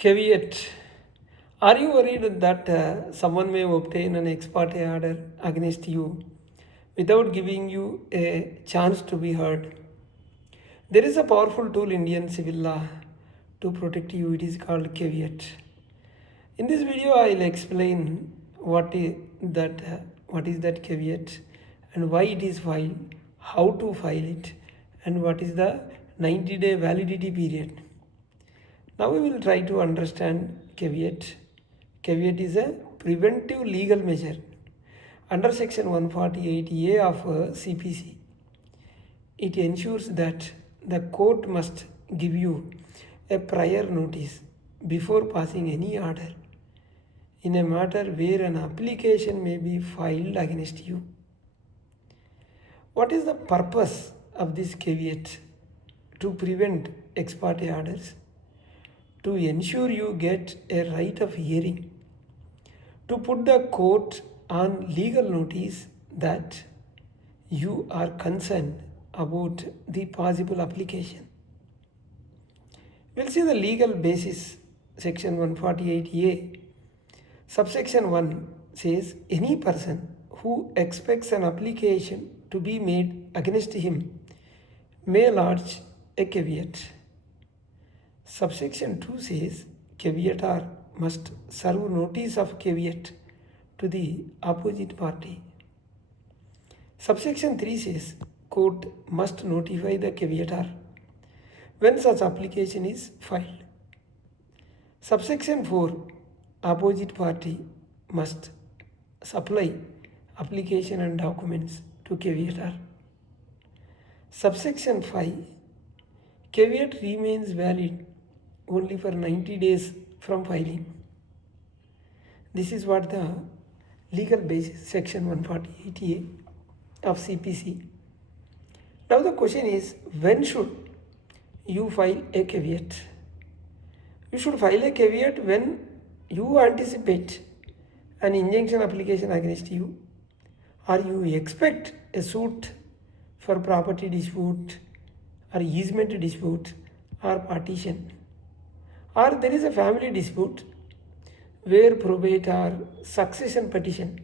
Caveat. Are you worried that someone may obtain an ex-parte order against you without giving you a chance to be heard? There is a powerful tool in Indian civil law to protect you. It is called caveat. In this video, I'll explain what is that caveat and why it is filed, how to file it, and what is the 90-day validity period. Now we will try to understand caveat. Caveat is a preventive legal measure under section 148A of CPC. It ensures that the court must give you a prior notice before passing any order in a matter where an application may be filed against you. What is the purpose of this caveat? To prevent ex parte orders, to ensure you get a right of hearing, to put the court on legal notice that you are concerned about the possible application. We'll see the legal basis. Section 148A, subsection 1 says any person who expects an application to be made against him may lodge a caveat. Subsection 2 says caveator must serve notice of caveat to the opposite party. Subsection 3 says court must notify the caveator when such application is filed. Subsection 4, opposite party must supply application and documents to caveator. Subsection 5, caveat remains valid only for 90 days from filing. This is what the legal basis, section 148A of CPC. Now the question is, when should you file a caveat? You should file a caveat when you anticipate an injunction application against you, or you expect a suit for property dispute or easement dispute or partition, or there is a family dispute where probate or succession petition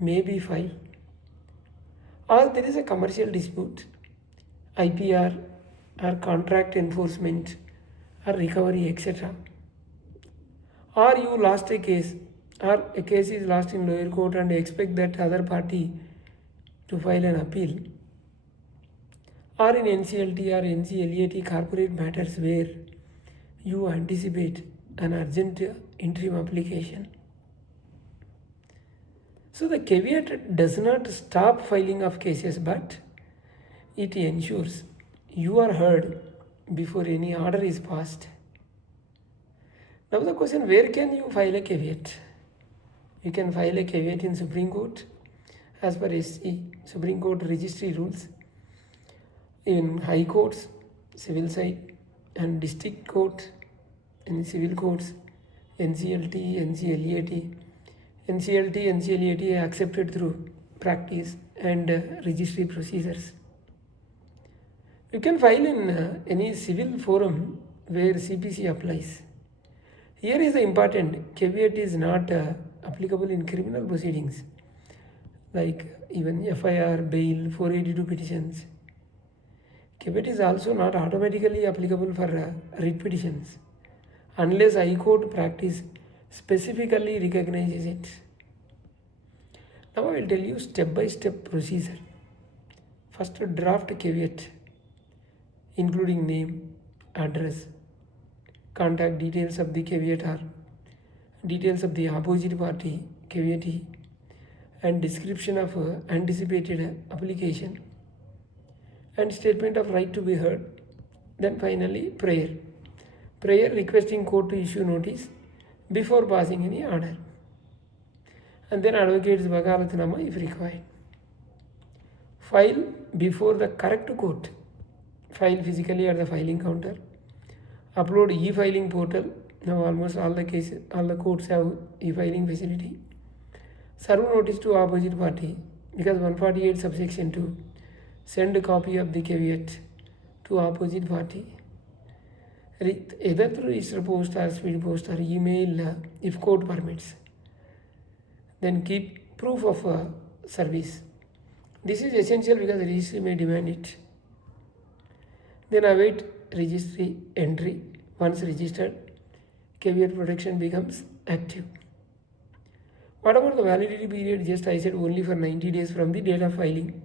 may be filed, or there is a commercial dispute, IPR or contract enforcement or recovery, etc. Or you lost a case, or a case is lost in lower court and expect that other party to file an appeal, or in NCLT or NCLT corporate matters where you anticipate an urgent interim application. So the caveat does not stop filing of cases, but it ensures you are heard before any order is passed. Now the question, where can you file a caveat? You can file a caveat in Supreme Court as per SC, Supreme Court registry rules, in high courts, civil side, and district court, in civil courts, NCLT, NCLT, NCLT accepted through practice and registry procedures. You can file in any civil forum where CPC applies. Here is the important, caveat is not applicable in criminal proceedings like even FIR, bail, 482 petitions. Caveat is also not automatically applicable for writ petitions unless High Court practice specifically recognizes it. Now I will tell you step-by-step procedure. First, draft caveat, including name, address, contact details of the caveator, details of the opposite party, caveatee, and description of anticipated application, and statement of right to be heard. Then finally, prayer. Prayer requesting court to issue notice before passing any order. And then advocate's vakalatnama if required. File before the correct court. File physically at the filing counter. Upload e-filing portal. Now almost all the courts have e-filing facility. Serve notice to opposite party because 148 subsection 2. Send a copy of the caveat to opposite party. either through register post or speed post or email if court permits. Then keep proof of service. This is essential because the registry may demand it. Then await registry entry. Once registered, caveat protection becomes active. What about the validity period? Just I said only for 90 days from the date of filing.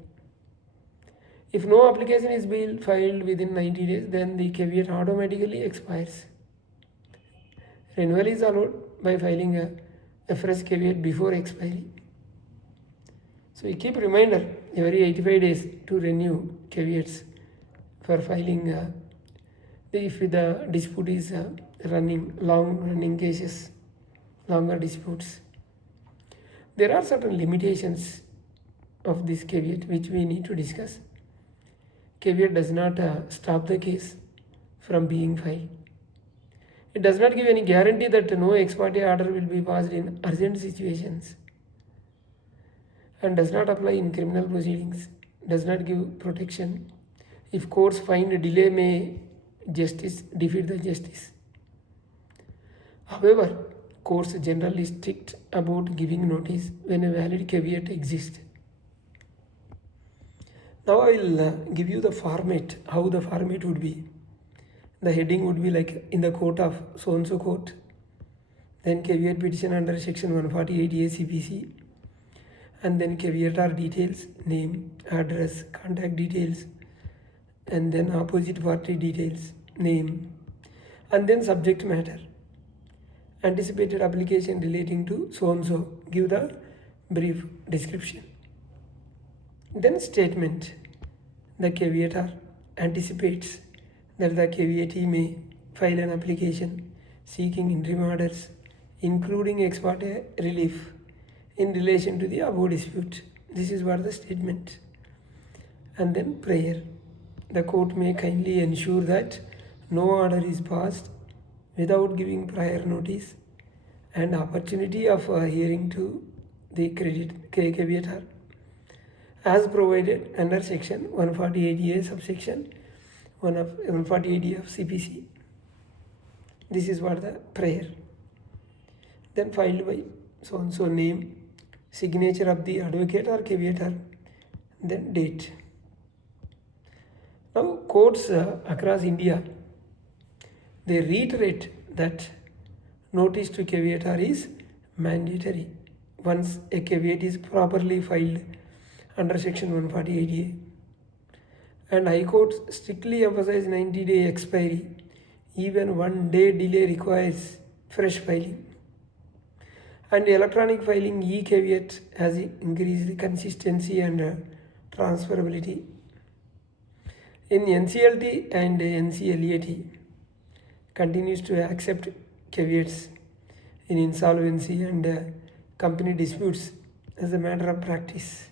If no application is filed within 90 days, then the caveat automatically expires. Renewal is allowed by filing a fresh caveat before expiry. So you keep reminder every 85 days to renew caveats for filing if the dispute is long running cases, longer disputes. There are certain limitations of this caveat which we need to discuss. Caveat does not stop the case from being filed. It does not give any guarantee that no ex-parte order will be passed in urgent situations, and does not apply in criminal proceedings, does not give protection if courts find a delay may defeat the justice. However, courts generally strict about giving notice when a valid caveat exists. Now I will give you the format, how the format would be. The heading would be like in the court of so-and-so court, then caveat petition under section 148A CPC, and then caveator details, name, address, contact details, and then opposite party details, name, and then subject matter. Anticipated application relating to so-and-so, give the brief description. Then statement, the caveator anticipates that the caveatee may file an application seeking interim orders, including ex parte relief in relation to the above dispute. This is what the statement. And then prayer. The court may kindly ensure that no order is passed without giving prior notice and opportunity of hearing to the caveator as provided under section 148A subsection 148A of CPC. This is what the prayer. Then filed by so-and-so, name, signature of the advocate or caveator, then date. Now courts across India, they reiterate that notice to caveator is mandatory once a caveat is properly filed under section 148A. And High Court strictly emphasize 90-day expiry. Even 1 day delay requires fresh filing. And electronic filing e-caveat has increased the consistency and transferability. In NCLT and NCLT continues to accept caveats in insolvency and company disputes as a matter of practice.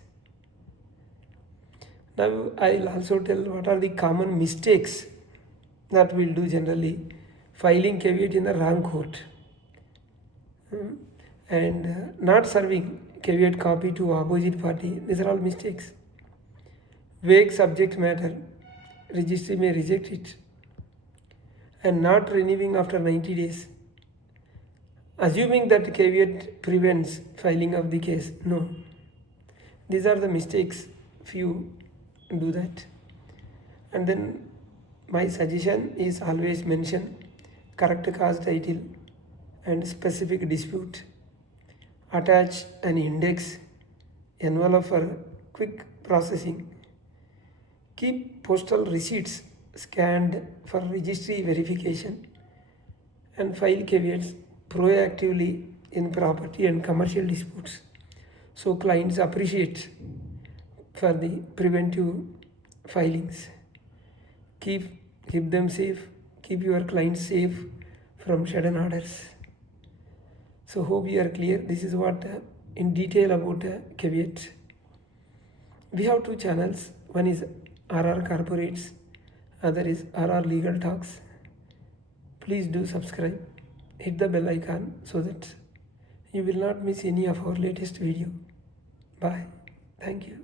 Now I'll also tell what are the common mistakes that we'll do generally. Filing caveat in the wrong court and not serving caveat copy to opposite party. These are all mistakes. Vague subject matter, registry may reject it. And not renewing after 90 days. Assuming that caveat prevents filing of the case. No. These are the mistakes. Few do that. And then my suggestion is always mention correct cause title and specific dispute. Attach an index envelope for quick processing. Keep postal receipts scanned for registry verification and file caveats proactively in property and commercial disputes. So clients appreciate for the preventive filings. Keep them safe, keep your clients safe from sudden orders. So hope you are clear. This is what in detail about caveat. We have 2 channels. One is RR Corporates, other is RR Legal Talks. Please do subscribe. Hit the bell icon so that you will not miss any of our latest video. Bye. Thank you.